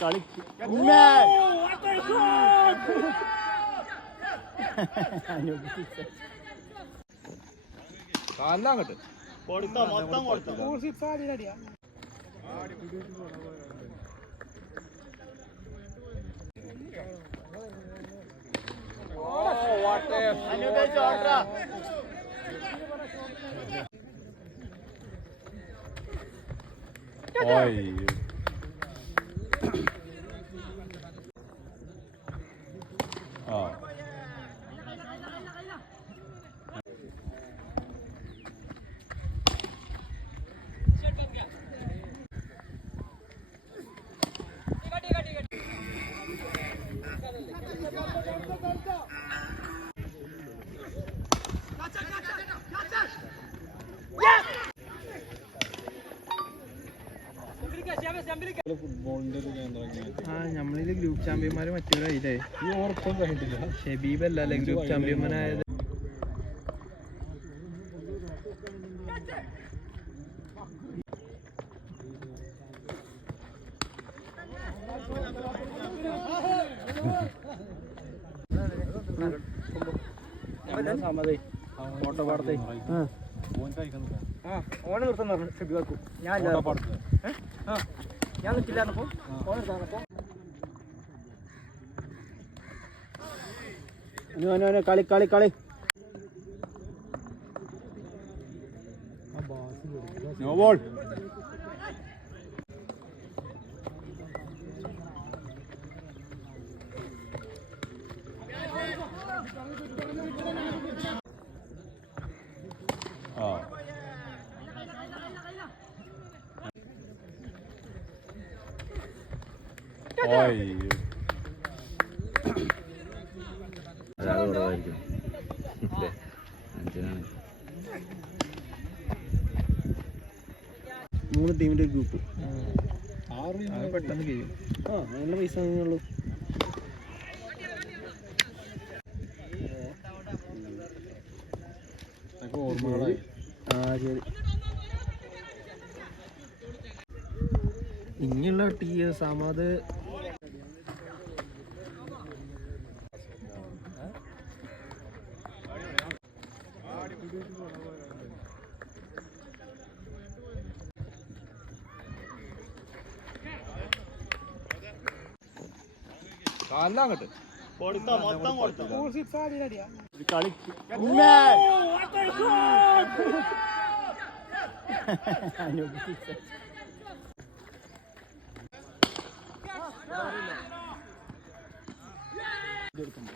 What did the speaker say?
കളി കാലിലാങ്ങട്ട് കൊടുത്ത മൊത്തം കൊടുത്തു. നമ്മളില് ഗ്രൂപ്പ് ചാമ്പ്യന്മാര് മറ്റൊരായില്ലേ? ഷെബീബല്ലേ ഗ്രൂപ്പ് ചാമ്പ്യന്മാരായത്? ഫോട്ടോ പാടത്തെ ഓന് നിർത്തുന്ന ഷെബീബാക്കും. ഞാൻ നിൽക്കില്ലാന്നപ്പോ ഓൺ എടുത്താന്നപ്പോ കളി കളി കളി നോ ബോൾ. ഒരാൾ കുറവായിരിക്കും. മൂന്ന് ടീമിന്റെ ഒരു ഗ്രൂപ്പ് പെട്ടെന്ന് കഴിയും. നല്ല പൈസ ഉള്ളൂ. ഓർമ്മകളായി. ശരി. ഇനിയുള്ള സാമാത് കാലിലാങ്ങട്ട് കൊടുത്ത മൊത്തം കൊടുത്തു. കളി എടുക്കുമ്പോ